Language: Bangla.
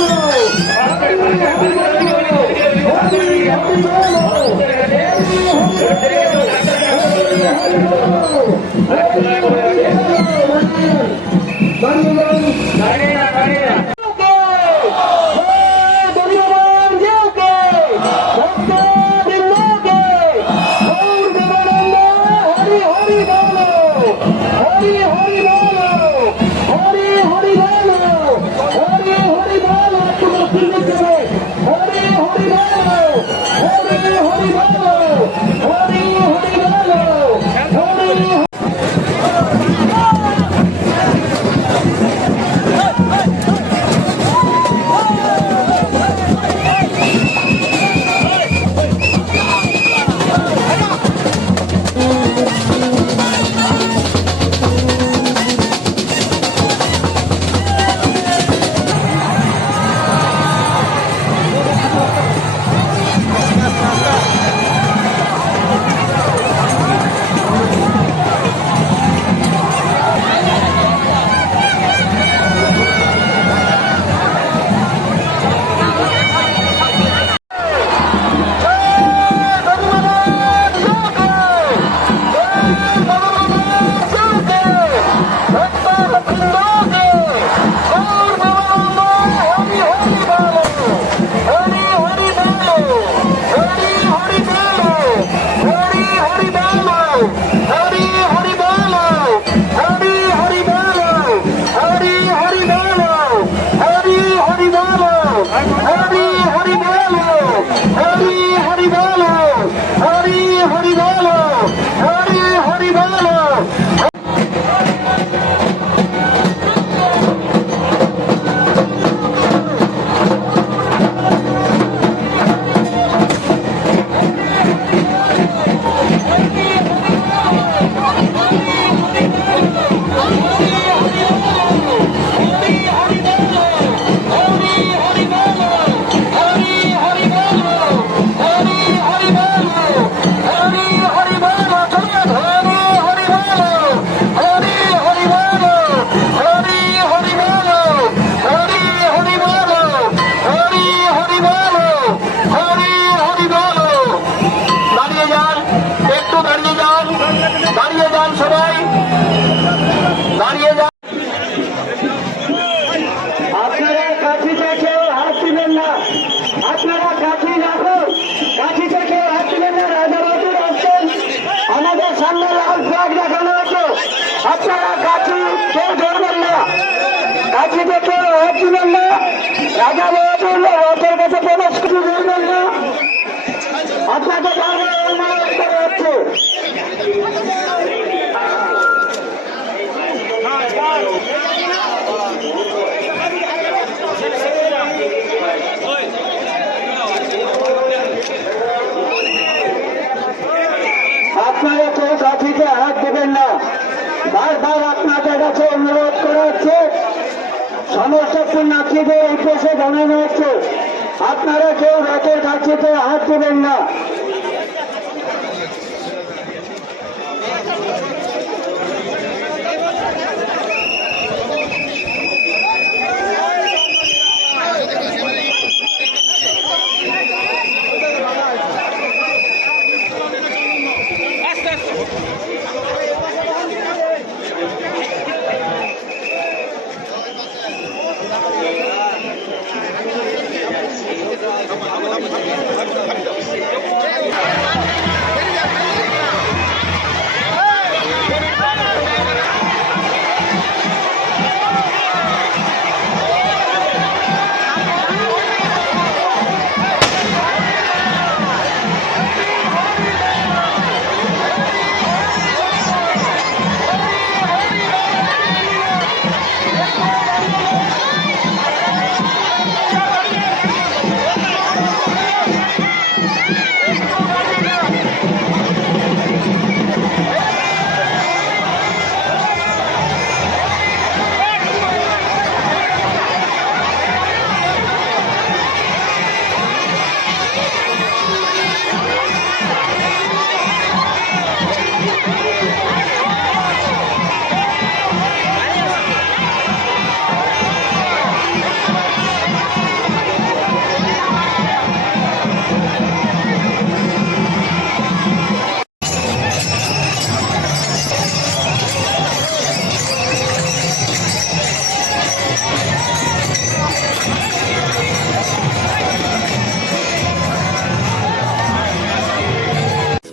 Oh! Hey, Honey Mama! Hey! আপনারা কাছি কেউ ধরবেন না কাছি থেকে হাত দিবেন না রাজা বাহাদুর রথের কাছে প্রবেশ করে ধরবেন না। আপনাকে বারবার অনুরোধ করা হচ্ছে আপনারা কেউ কাঠিতে হাত দেবেন না বারবার আপনাদের কাছে অনুরোধ করা হচ্ছে সমস্ত পুণ্যার্থীদের উদ্দেশ্যে জানানো হচ্ছে, আপনারা কেউ রথের কাছে হাত দেবেন না।